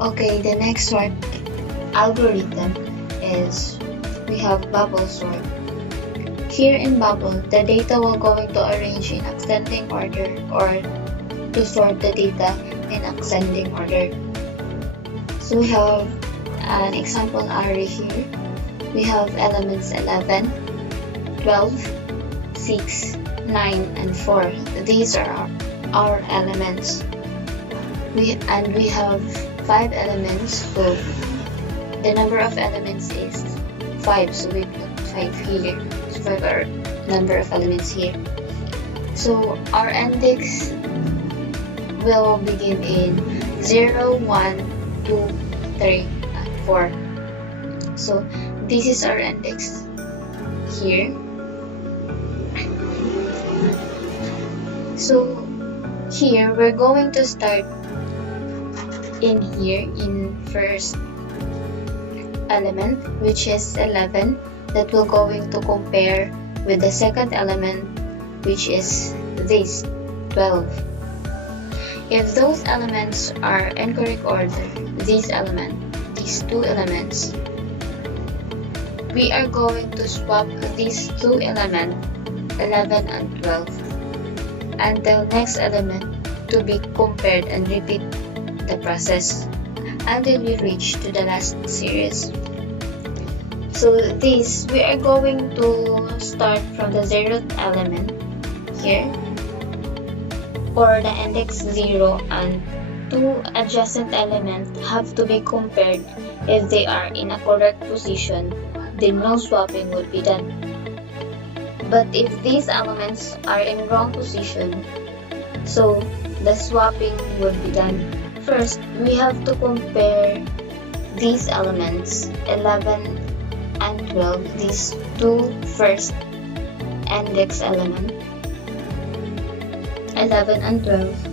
Okay, the next sort algorithm is we have bubble sort. Here in bubble, the data will going to arrange in ascending order or to sort the data in ascending order. So we have an example array here. We have elements 11, 12, 6, 9, and 4. These are our elements. We have 5 elements, so the number of elements is 5, so we put 5 here. So 5 are number of elements here. So our index will begin in 0, 1, 2, 3, and 4. So this is our index here. So here we're going to start in here in first element, which is 11, that we're going to compare with the second element, which is this 12. If those elements are in correct order, these two elements, we are going to swap these two elements, 11 and 12, until next element to be compared, and repeat the process until we reach to the last series. So this, we are going to start from the 0th element here, or the index 0, and two adjacent elements have to be compared. If they are in a correct position, then no swapping would be done. But if these elements are in wrong position, so the swapping would be done. First, we have to compare these elements, 11 and 12, these two first index element, 11 and 12.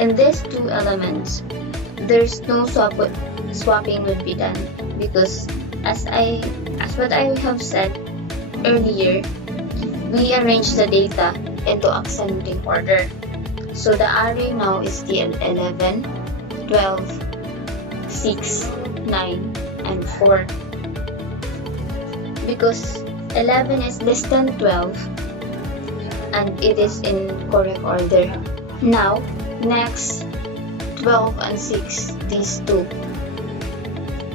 In these two elements, there's no swapping would be done, because as what I have said earlier, we arrange the data into ascending order. So the array now is the 11, 12, 6, 9, and 4. Because 11 is less than 12 and it is in correct order. Now, next 12 and 6, these two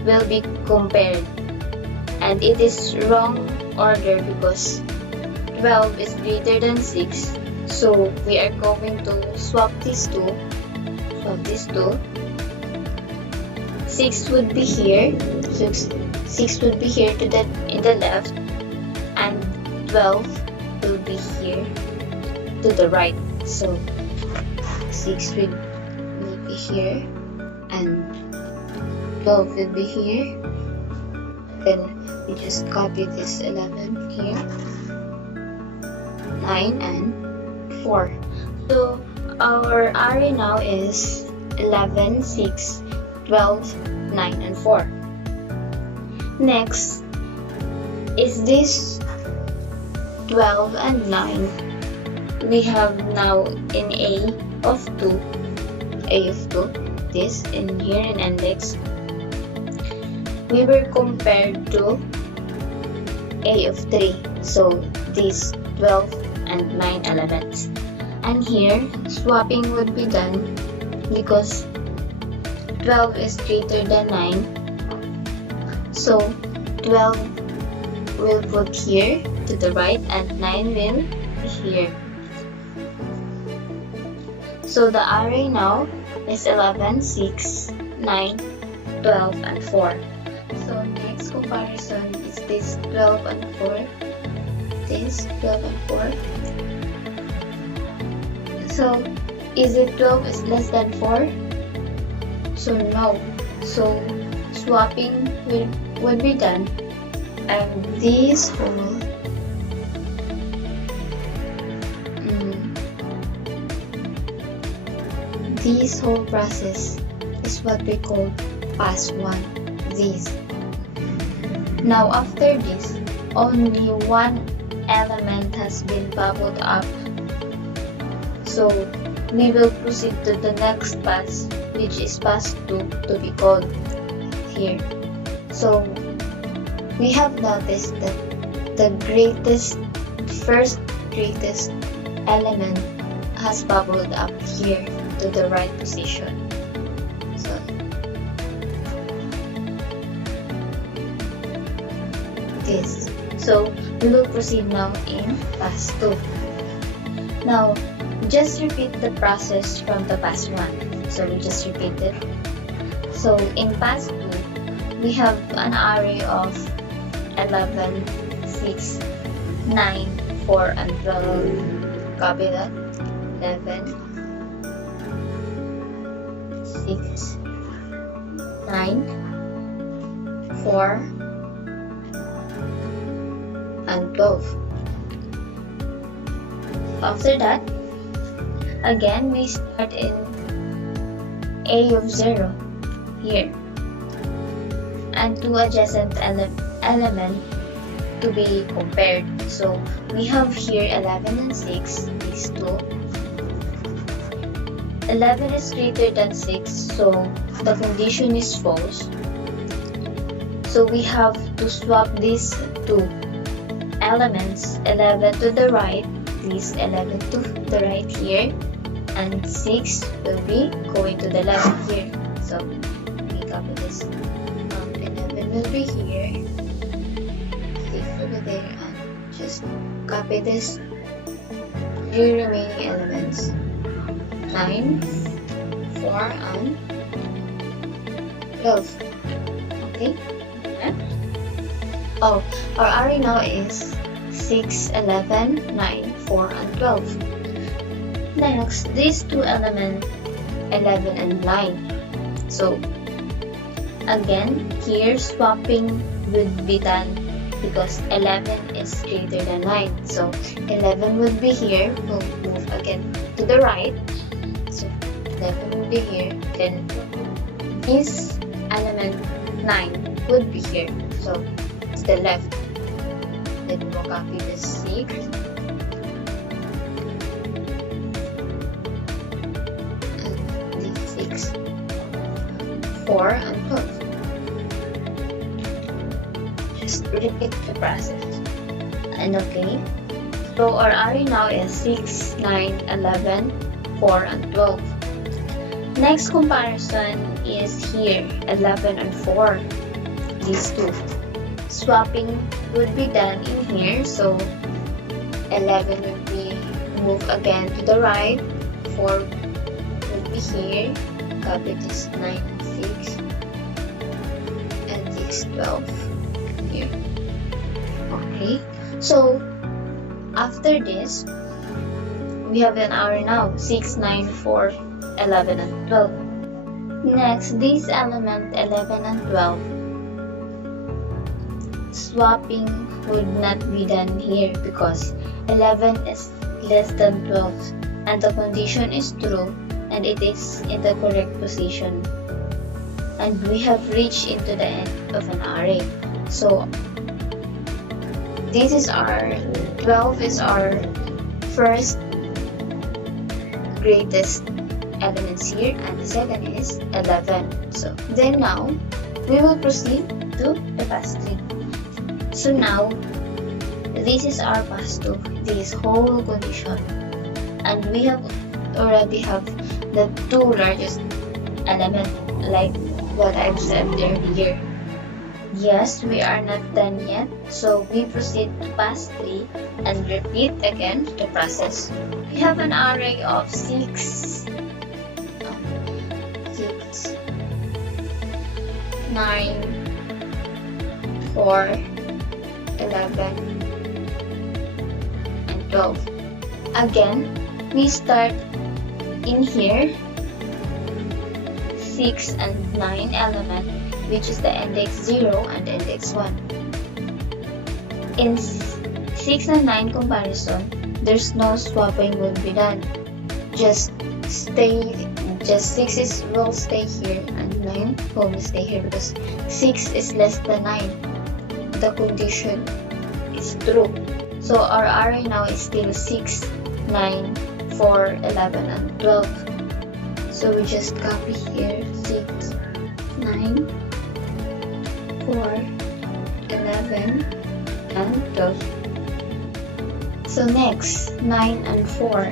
will be compared, and it is wrong order because 12 is greater than 6. So we are going to swap these two. 6 would be here. 6 would be here in the left, and 12 will be here to the right. So 6 will be here, and 12 will be here. Then we just copy this 11 here, 9 and 4. So our array now is 11, 6, 12, 9, and 4. Next is this 12 and 9. We have now in A of 2, this in here in index. We were compared to A of 3. So these 12 and 9 elements, and here swapping would be done because 12 is greater than 9, so 12 will put here to the right and 9 will be here. So the array now is 11, 6, 9, 12, and 4. So next comparison is this 12 and 4. This 12 and 4. So is it 12 is less than 4? So no. So swapping will be done, and this whole process is what we call pass 1. This. Now after this, only one element has been bubbled up. So we will proceed to the next pass, which is past 2 to be called here. So we have noticed that the first greatest element has bubbled up here to the right position. So this. So we will proceed now in past 2. Now just repeat the process from the past one. So we just repeat it. So in past 2, we have an array of 11, 6, 9, 4, and 12. Copy that. 11, 6, 9, 4, and 12. After that, again we start in A of 0 here, and two adjacent element to be compared. So we have here 11 and 6, these two. 11 is greater than 6, so the condition is false. So we have to swap these two elements, 11 to the right, please 11 to the right here, and 6 will be going to the left here. So we copy this. 11 will be here, 6 will be there, and just copy this 3 remaining elements, 9, 4, and 12. Okay? Oh, our array now is 6, 11, 9, 4, and 12. Next, these two elements, 11 and 9. So, again, here swapping would be done because 11 is greater than 9. So, 11 would be here. We'll move again to the right. So, 11 would be here. Then, this element 9 would be here. So, it's the left. Then we'll copy the 6. And the 6. 4 and 12. Just repeat the process. And okay. So our array now is 6, 9, 11, 4, and 12. Next comparison is here, 11 and 4. These two. Swapping would be done in here, so 11 would be moved again to the right, 4 would be here, copy this 9, 6, and this 12 here. Okay, so after this, we have an array now, 6, 9, 4, 11, and 12. Next, this element 11 and 12. Swapping would not be done here because 11 is less than 12 and the condition is true and it is in the correct position, and we have reached into the end of an array. So this is our 12 is our first greatest elements here, and the second is 11. So then now we will proceed to the past 3. So now, this is our past 2, this whole condition, and we have already have the two largest element like what I've said earlier. Yes, we are not done yet, so we proceed to past 3 and repeat again the process. We have an array of 6, 9, 4, 11, and 12. Again, we start in here 6 and 9 element, which is the index 0 and the index 1. In 6 and 9 comparison, there's no swapping will be done. Just 6 will stay here and 9 will stay here because 6 is less than 9. The condition is true. So our array now is still 6, 9, 4, 11, and 12. So we just copy here 6, 9, 4, 11, and 12. So next, 9 and 4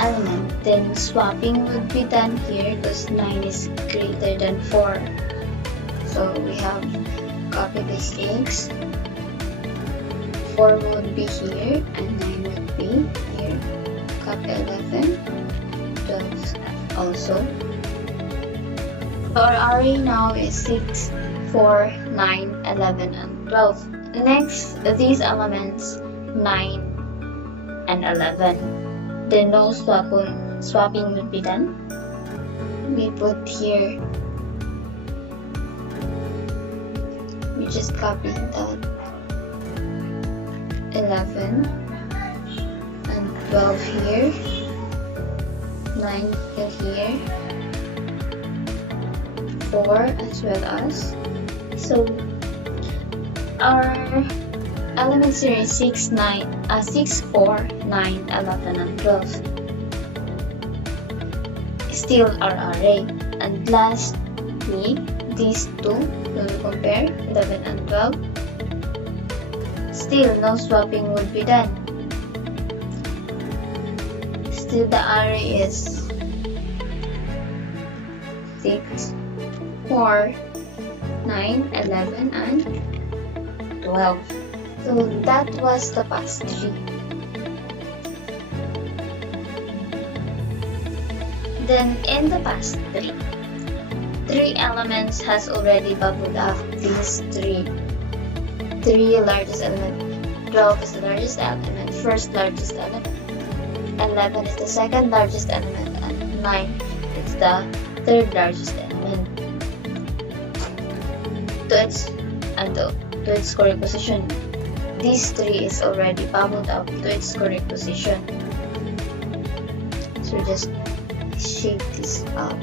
element, then swapping would be done here because 9 is greater than 4. So we have copy this 6, 4 would be here, and 9 would be here. Copy 11, 12 also. So our array now is 6, 4, 9, 11, and 12. Next, these elements 9 and 11. Then no swapping would be done. We put here, we just copy that 11 and 12 here, 9 here, 4 as well as. So our elements here is 6, 4, 9, 11, and 12. Still our array. And lastly, these two will compare 11 and 12. Still no swapping would be done. Still the array is 6, 4, 9, 11, and 12. So that was the past 3. Then in the past 3 elements has already bubbled up. These 3 largest element. 12 is the largest element, first largest element. 11 is the second largest element, and 9 is the third largest element. To its correct position. These 3 is already bubbled up to its correct position. So just shake this up.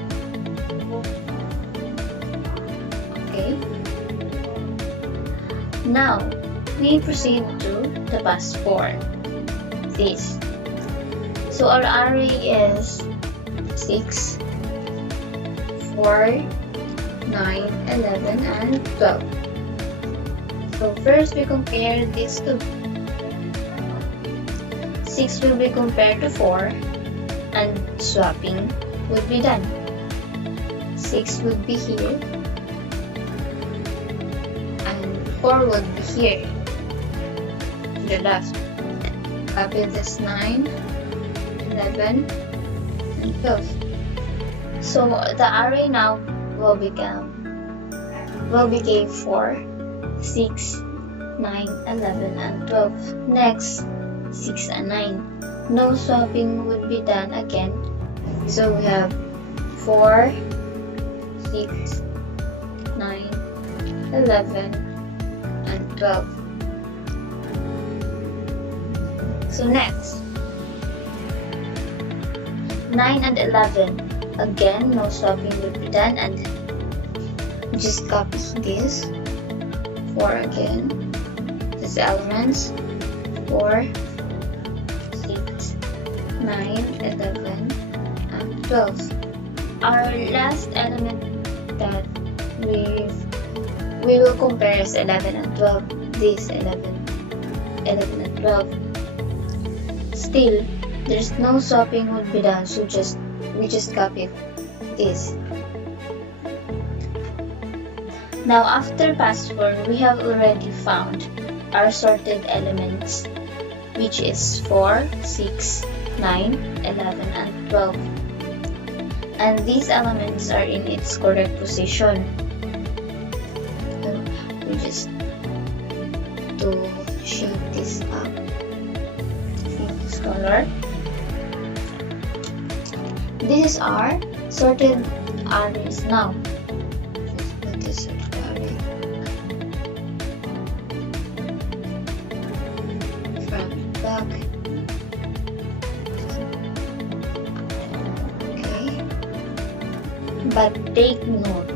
Okay. Now we proceed to the past 4. This. So our array is 6, 4, 9, 11, and 12. So first we compare these two. 6 will be compared to 4 and swapping would be done. 6 would be here and 4 would be here to the left. Copy this 9, 11, and 12. So the array now will become 4, 6, 9, 11, and 12. Next, 6 and 9. No swapping would be done again. So we have 4, 6, 9, 11, and 12. So next, 9 and 11. Again, no swapping would be done, and just copy this. 4 again, these elements, 4, 6, 9, 11, and 12. Our last element that we will compare is 11 and 12. This 11 and 12. Still, there's no swapping would be done, so we just copy this. Now after past 4, we have already found our sorted elements, which is 4, 6, 9, 11, and 12. And these elements are in its correct position. So we just to shade this up. This color. This is our sorted arrays now. Let's put this array front, back. Okay. But take note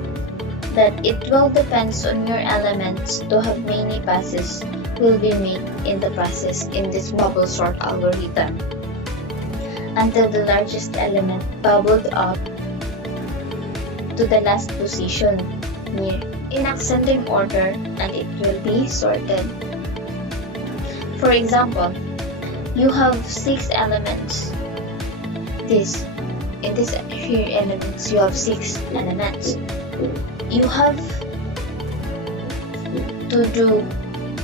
that it will depends on your elements to have many passes will be made in the process in this bubble sort algorithm until the largest element bubbled up to the last position here in ascending order, and it will be sorted. For example, you have 6 elements. In this here elements, you have 6 elements. You have to do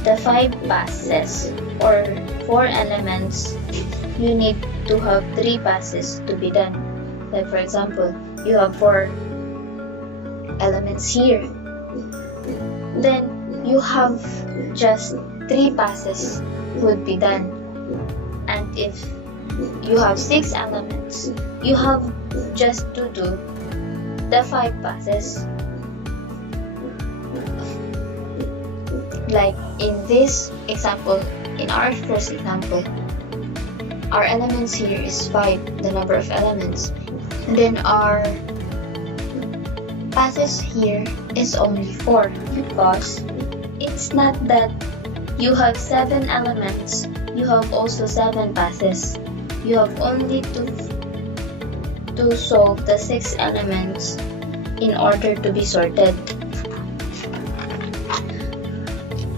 the 5 passes, or 4 elements. You need to have 3 passes to be done. Like for example, you have 4 elements here. Then you have just 3 passes would be done. And if you have 6 elements, you have just to do the 5 passes. Like in this example, in our first example, our elements here is 5, the number of elements. And then our passes here is only 4, because it's not that you have 7 elements, you have also 7 passes. You have only to solve the 6 elements in order to be sorted.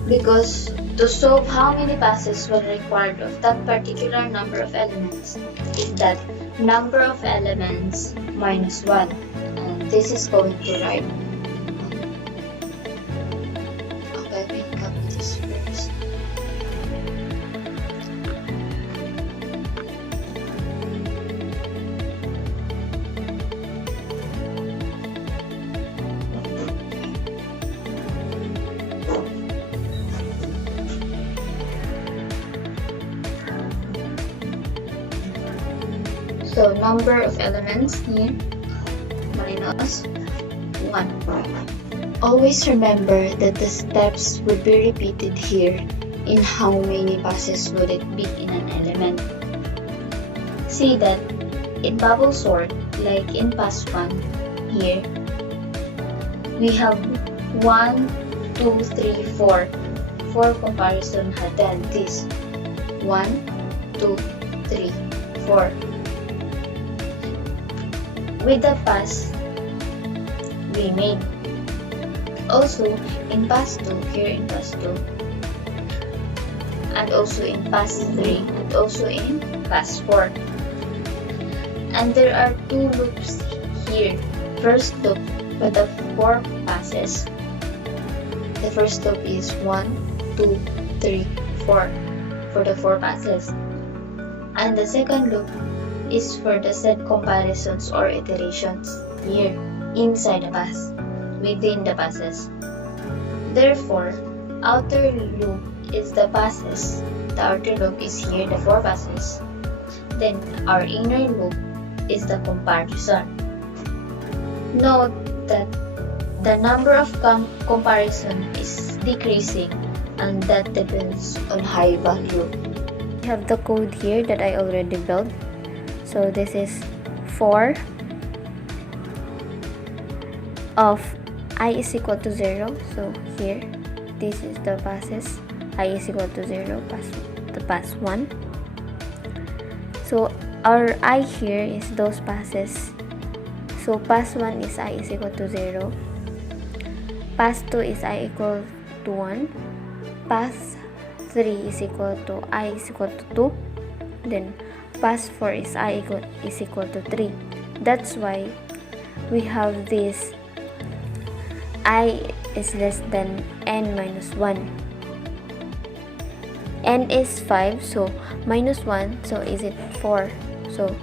Because to solve how many passes will required of that particular number of elements is that number of elements minus 1. And this is going to write. Okay, let me copy this first. So number of elements here minus 1. Always remember that the steps would be repeated here in how many passes would it be in an element. See that in bubble sort, like in pass 1 here, we have 1, 2, 3, 4. For comparison had done this 1, 2, 3, 4. With the pass we made. Also in pass 2, here in pass 2, and also in pass 3, and also in pass 4. And there are 2 loops here. First loop for the 4 passes. The first loop is 1, 2, 3, 4 for the 4 passes. And the second loop is for the set comparisons or iterations here inside the pass, within the passes. Therefore, outer loop is the passes. The outer loop is here, the 4 passes. Then our inner loop is the comparison. Note that the number of comparison is decreasing, and that depends on high value. I have the code here that I already built. So this is 4 of I is equal to 0. So here, this is the passes. I is equal to 0, the pass 1. So our I here is those passes. So pass 1 is I is equal to 0. Pass 2 is I equal to 1. Pass 3 is equal to I is equal to 2. Then pass 4 is I is equal to 3. That's why we have this I is less than n minus 1. N is 5, so minus 1, so is it 4? So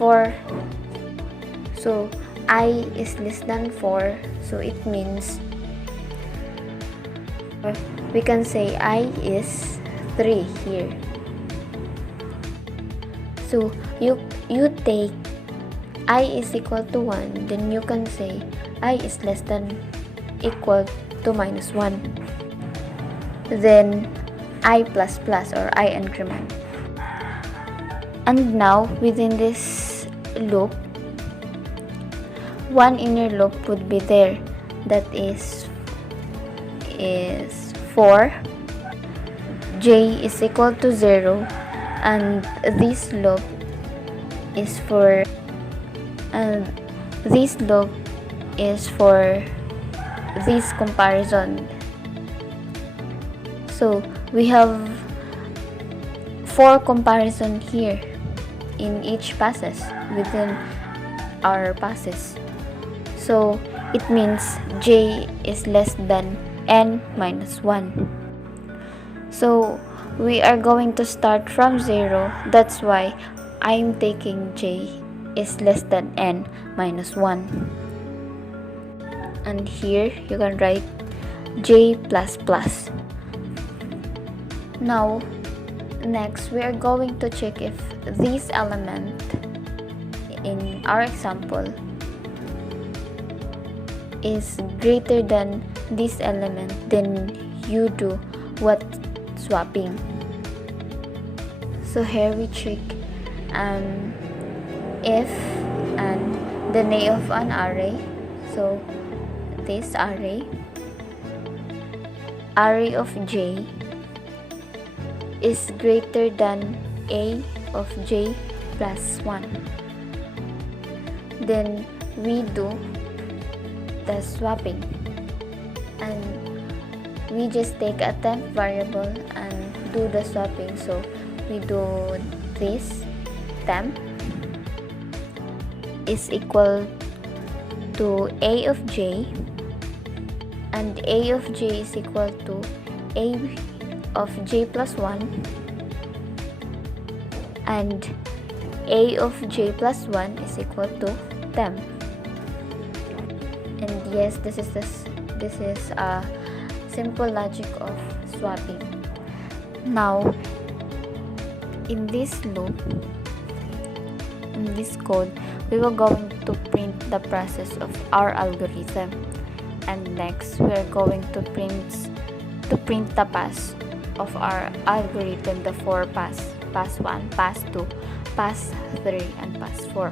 4, so I is less than 4, so it means we can say I is 3 here. So you take I is equal to 1, then you can say I is less than equal to minus 1. Then I plus plus, or I increment. And now within this loop, one inner loop would be there, that is 4. J is equal to 0, and this loop is for this loop is for this comparison. So we have 4 comparison here in each passes within our passes. So it means j is less than n minus 1. So we are going to start from 0. That's why I'm taking j is less than n minus 1. And here you can write j plus plus. Now, next we are going to check if this element in our example is greater than this element. Then you do what swapping. So here we check if and the name of an array. So this array of j is greater than a of j plus 1. Then we do the swapping, and we just take a temp variable and do the swapping. So we do this temp is equal to a of j, and a of j is equal to a of j plus 1, and a of j plus 1 is equal to temp. And yes, this is a simple logic of swapping. Now in this loop, in this code, we will going to print the process of our algorithm, and next we are going to print the pass of our algorithm, the 4 pass 1, pass 2, pass 3, and pass 4.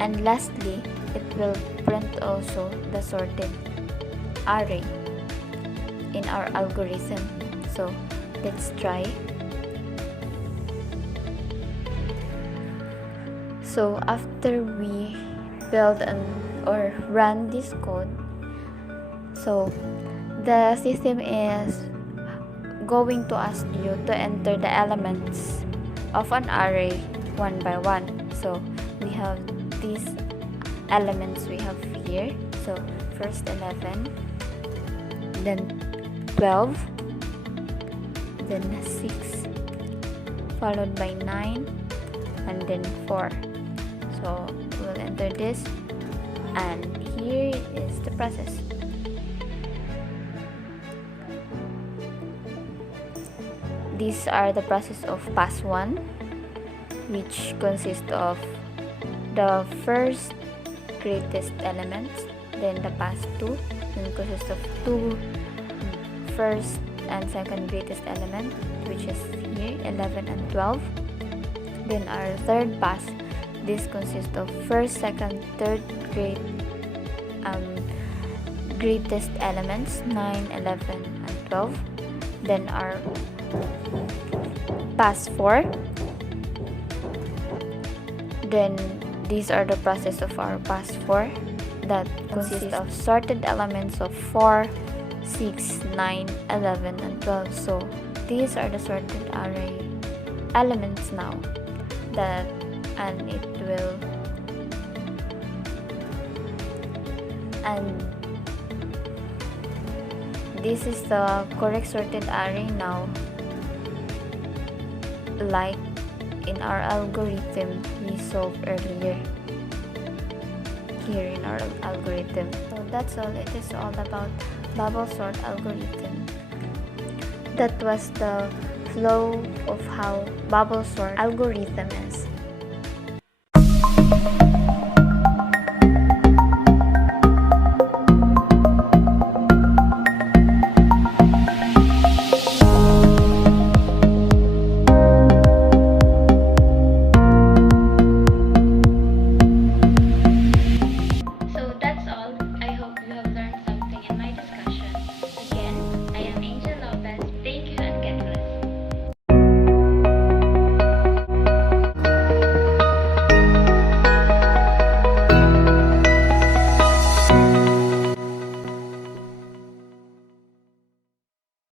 And lastly, it will print also the sorted array in our algorithm. So let's try. So after we build or run this code, so the system is going to ask you to enter the elements of an array one by one. So we have these elements we have here. So first 11, then 12, then 6, followed by 9, and then 4. So we'll enter this, and here is the process. These are the process of pass 1, which consists of the first greatest elements, then the pass 2, then consists of 2 first and second greatest element, which is here 11 and 12. Then our third pass, this consists of first, second, third greatest elements, 9, 11, and 12. Then our pass 4. Then these are the process of our pass 4 that consists of sorted elements of 4, 6, 9, 11, and 12. So these are the sorted array elements now, and this is the correct sorted array now, like in our algorithm we solved earlier here in our algorithm. So that's all. It is all about bubble sort algorithm. That was the flow of how bubble sort algorithm is.